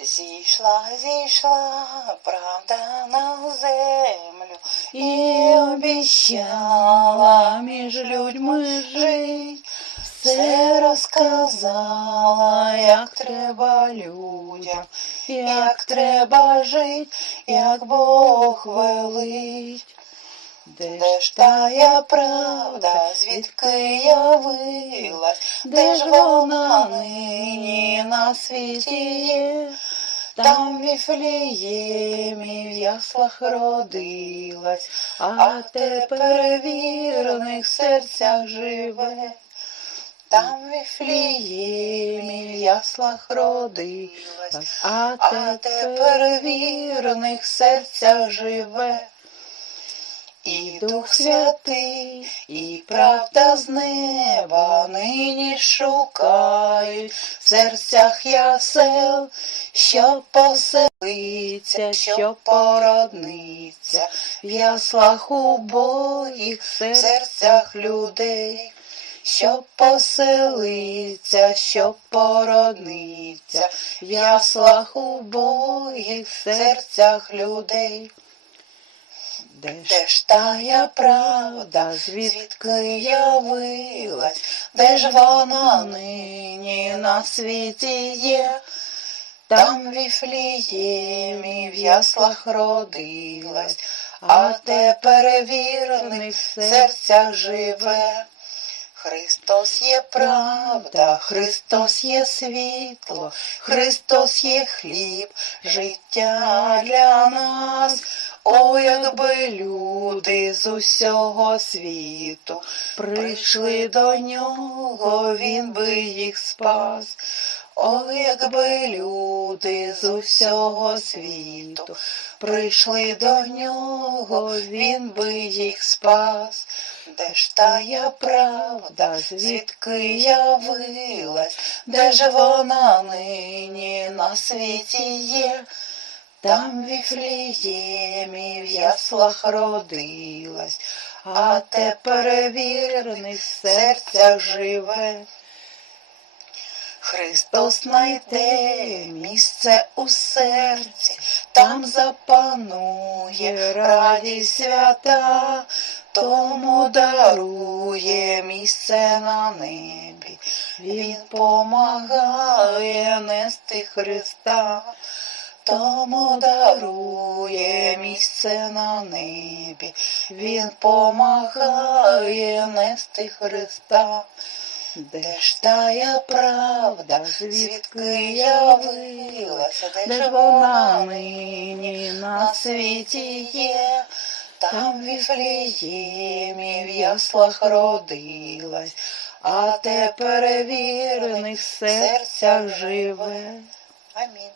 Зійшла, зійшла, правда на землю і обіщала між людьми жить. Все розказала, як треба людям, як треба жить, як Бог велить. Де ж тая правда, звідки явилась, де ж вона нині на світі є? Там в Віфліємі в яслах родилась, а тепер вірних серцях живе. Там в Віфліємі в яслах родилась, а тепер вірних серцях живе. Дух Святий, і правда з неба нині шукають в серцях ясел, що поселиться, що породниться, в яслах убогих в серцях людей. Щоб поселиться, щоб породниться, в яслах убогих в серцях людей. Де ж тая правда, звідки явилась, де ж вона нині на світі є? Там Віфліємі в яслах родилась, а тепер вірних в серцях живе. Христос є правда, Христос є світло, Христос є хліб, життя для нас. О, якби люди з усього світу прийшли до нього, він би їх спас. О, якби люди з усього світу прийшли до нього, він би їх спас. Де ж тая правда, звідки явилась, де ж вона нині на світі є? Там в Віфліємі в яслах родилась, а тепер вірних в серцях живе. Христос найде місце у серці, там запанує радість свята, тому дарує місце на небі. Він помагає нести Христа, тому дарує місце на небі. Він помагає нести Христа. Де ж тая правда, звідки явилася, де ж вона нині на світі є? Там Віфліємі в яслах родилась, а тепер вірних серцях живе. Амінь.